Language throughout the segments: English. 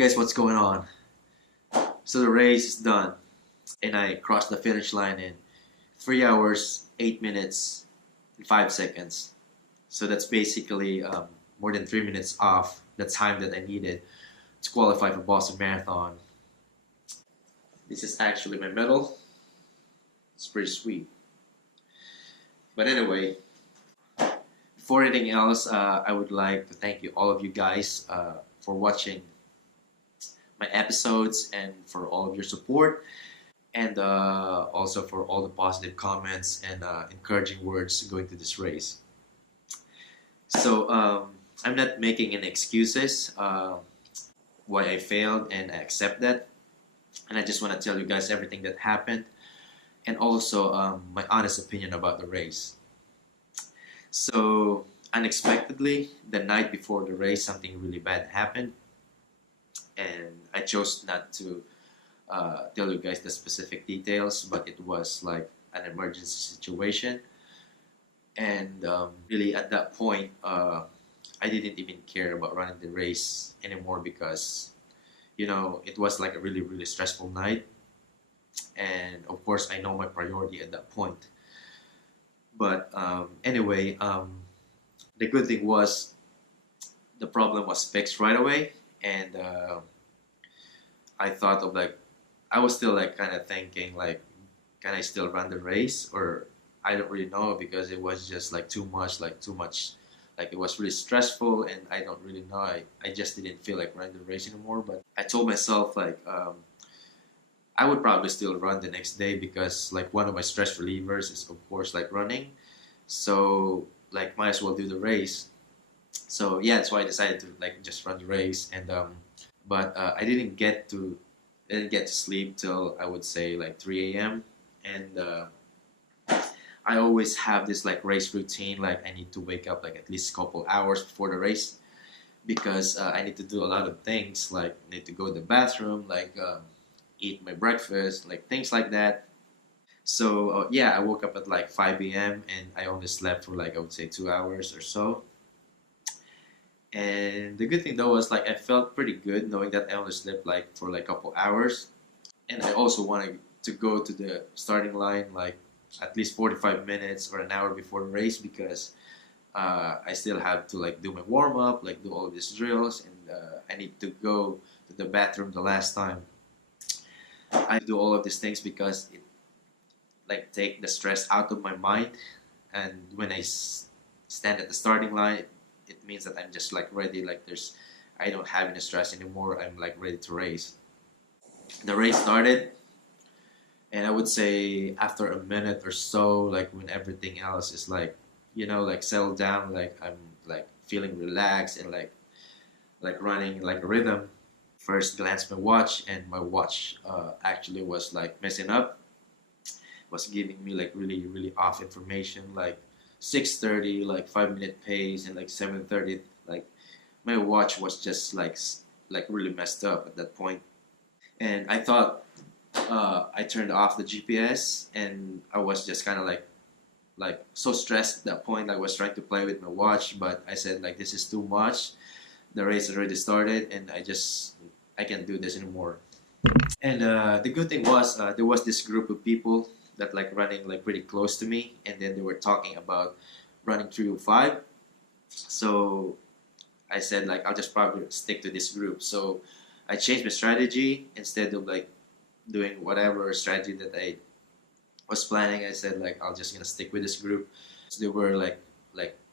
guys, what's going on? So the race is done, and I crossed the finish line in 3 hours, 8 minutes, and 5 seconds. So that's basically more than 3 minutes off the time that I needed to qualify for Boston Marathon. This is actually my medal. It's pretty sweet. But anyway, before anything else, I would like to thank you, all of you guys, for watching my episodes and for all of your support, and also for all the positive comments and encouraging words going to this race. So I'm not making any excuses why I failed, and I accept that. And I just want to tell you guys everything that happened, and also my honest opinion about the race. So unexpectedly, the night before the race, something really bad happened, and I chose not to tell you guys the specific details, but it was like an emergency situation. And really at that point, I didn't even care about running the race anymore, because it was like a really stressful night, and of course I know my priority at that point. But anyway, the good thing was the problem was fixed right away, and I thought of like, I was still like kind of thinking like, can I still run the race, or I don't really know, because it was just like too much, like it was really stressful, and I don't really know. I just didn't feel like running the race anymore. But I told myself like, I would probably still run the next day, because like one of my stress relievers is of course like running. So like might as well do the race. So yeah, that's why I decided to like just run the race. And but I didn't get to sleep till I would say like 3 a.m. And I always have this like race routine, like I need to wake up like at least a couple hours before the race, because I need to do a lot of things, like I need to go to the bathroom, like eat my breakfast, like things like that. So yeah, I woke up at like 5 a.m. and I only slept for like I would say 2 hours or so. And the good thing though was like I felt pretty good knowing that I only slept like for like a couple hours. And I also wanted to go to the starting line like at least 45 minutes or an hour before the race, because I still have to like do my warm up, like do all of these drills, and I need to go to the bathroom the last time. I do all of these things because it like take the stress out of my mind, and when I stand at the starting line, it means that I'm just like ready. Like I don't have any stress anymore. I'm like ready to race. The race started, and I would say after a minute or so, like when everything else is like, like settled down, like I'm like feeling relaxed and like running like a rhythm. First glance my watch, and my watch actually was like messing up, was giving me like really off information, like 6:30, like 5 minute pace, and like 7:30, like my watch was just like really messed up at that point. And I thought I turned off the GPS, and I was just kind of like so stressed at that point. I was trying to play with my watch, but I said like, this is too much. The race already started, and I can't do this anymore. And the good thing was there was this group of people that like running like pretty close to me, and then they were talking about running 305. So I said like, I'll just probably stick to this group. So I changed my strategy. Instead of like doing whatever strategy that I was planning, I said like, I'll just gonna stick with this group. So they were like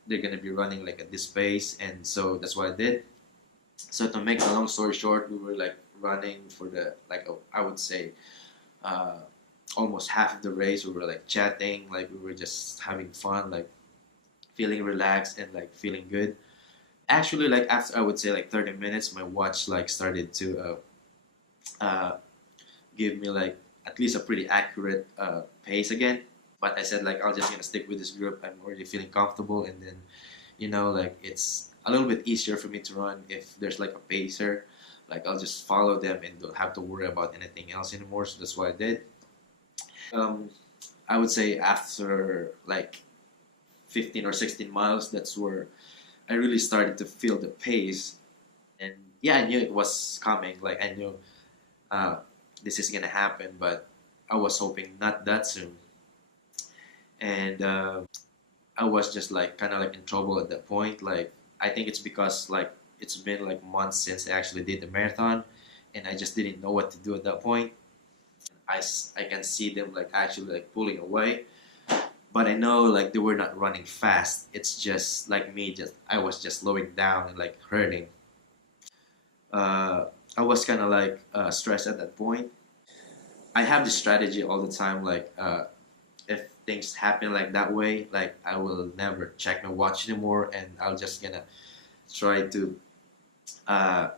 they're gonna be running like at this pace, and so that's what I did. So to make a long story short, we were like running for the like I would say uh, almost half of the race. We were like chatting, like we were just having fun, like feeling relaxed and like feeling good. Actually, like after I would say like 30 minutes, my watch like started to uh, give me like at least a pretty accurate pace again. But I said like, I'll just gonna stick with this group. I'm already feeling comfortable, and then like it's a little bit easier for me to run if there's like a pacer. Like I'll just follow them and don't have to worry about anything else anymore. So that's what I did. Um, I would say after like 15 or 16 miles, that's where I really started to feel the pace. And yeah, I knew it was coming. Like I knew uh, this is gonna happen, but I was hoping not that soon. And I was just like kind of like in trouble at that point. Like I think it's because like it's been like months since I actually did the marathon, and I just didn't know what to do at that point. I can see them like actually like pulling away, but I know like they were not running fast. It's just like me, just I was just slowing down and like hurting. Uh, I was kind of like stressed at that point. I have this strategy all the time, like if things happen like that way, like I will never check my watch anymore, and I'll just gonna try to uh,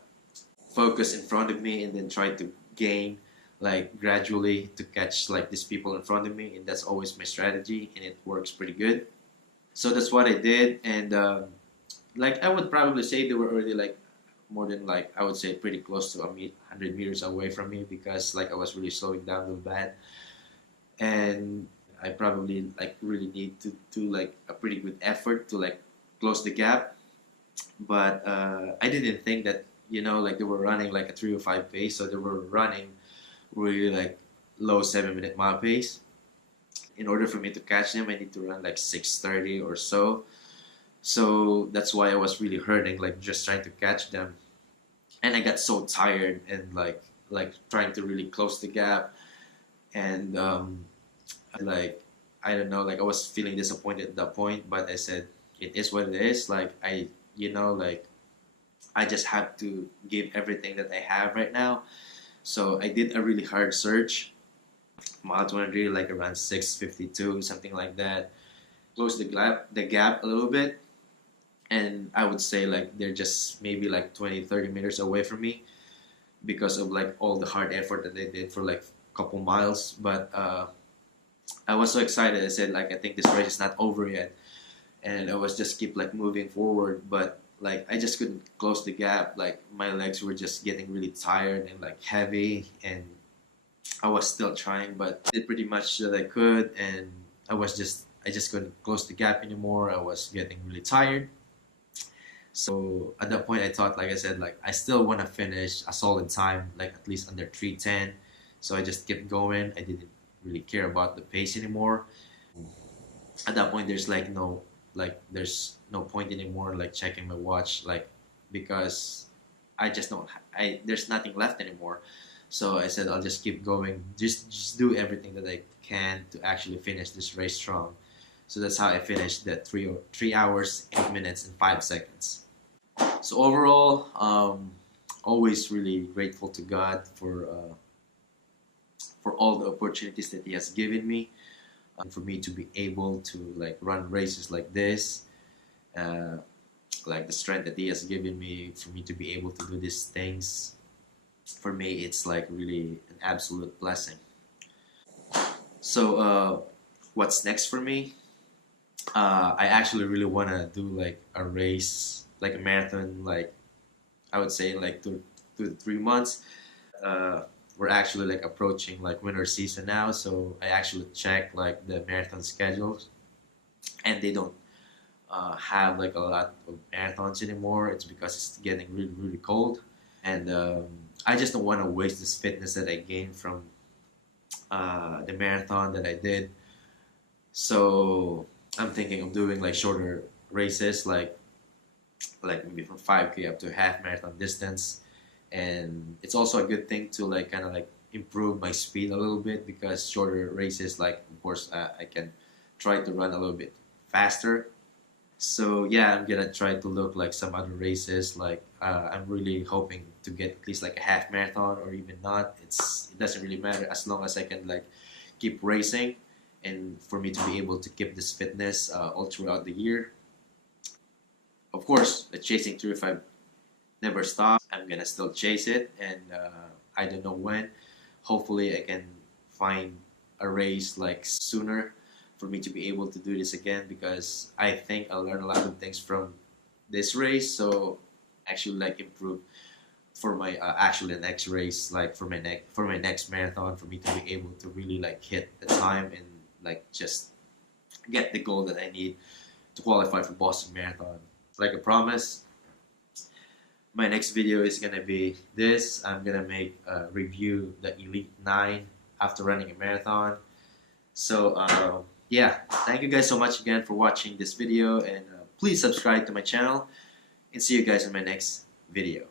focus in front of me, and then try to gain like gradually to catch like these people in front of me, and that's always my strategy, and it works pretty good. So that's what I did, and like I would probably say they were already like more than like I would say pretty close to 100 meters away from me because like I was really slowing down real bad, and I probably like really need to do like a pretty good effort to like close the gap. But I didn't think that like they were running like a 3:05 pace, so they were running really like low 7 minute mile pace. In order for me to catch them, I need to run like 6:30 or so. So that's why I was really hurting, like just trying to catch them, and I got so tired and like trying to really close the gap, and like I don't know, like I was feeling disappointed at that point, but I said it is what it is. Like like I just have to give everything that I have right now. So I did a really hard search. Mile 200, like around 6:52, something like that. Close the gap a little bit, and I would say like they're just maybe like 20-30 meters away from me because of like all the hard effort that they did for like a couple miles. But I was so excited. I said like I think this race is not over yet, and I was just keep like moving forward. But like I just couldn't close the gap. Like my legs were just getting really tired and like heavy, and I was still trying, but did pretty much that I could, and I just couldn't close the gap anymore. I was getting really tired. So at that point, I thought, like I said, like I still want to finish a solid time, like at least under 3:10. So I just kept going. I didn't really care about the pace anymore. At that point, there's no point anymore, like checking my watch, like because I just don't, there's nothing left anymore. So I said I'll just keep going, just do everything that I can to actually finish this race strong. So that's how I finished that 3 hours, 8 minutes, and 5 seconds. So overall, always really grateful to God for all the opportunities that He has given me, for me to be able to like run races like this, uh, like the strength that He has given me for me to be able to do these things. For me, it's like really an absolute blessing. So, what's next for me? I actually really want to do like a race, like a marathon, like I would say in like 2 to 3 months. Uh, we're actually like approaching like winter season now, so I actually check like the marathon schedules, and they don't have like a lot of marathons anymore. It's because it's getting really really cold, and I just don't want to waste this fitness that I gained from the marathon that I did. So I'm thinking of doing like shorter races, like maybe from 5K up to half marathon distance. And it's also a good thing to like kind of like improve my speed a little bit, because shorter races, like of course I can try to run a little bit faster. So yeah, I'm gonna try to look like some other races. Like I'm really hoping to get at least like a half marathon, or even not. It doesn't really matter as long as I can like keep racing, and for me to be able to keep this fitness all throughout the year. Of course, the chasing 305 never stops. I'm gonna still chase it, and I don't know when. Hopefully, I can find a race like sooner for me to be able to do this again, because I think I'll learn a lot of things from this race. So actually, like improve for my actually next race, like for my next marathon, for me to be able to really like hit the time and like just get the goal that I need to qualify for Boston Marathon. Like I promise, my next video is gonna be this. I'm gonna make a review the Elite 9 after running a marathon. So yeah, thank you guys so much again for watching this video, and please subscribe to my channel, and see you guys in my next video.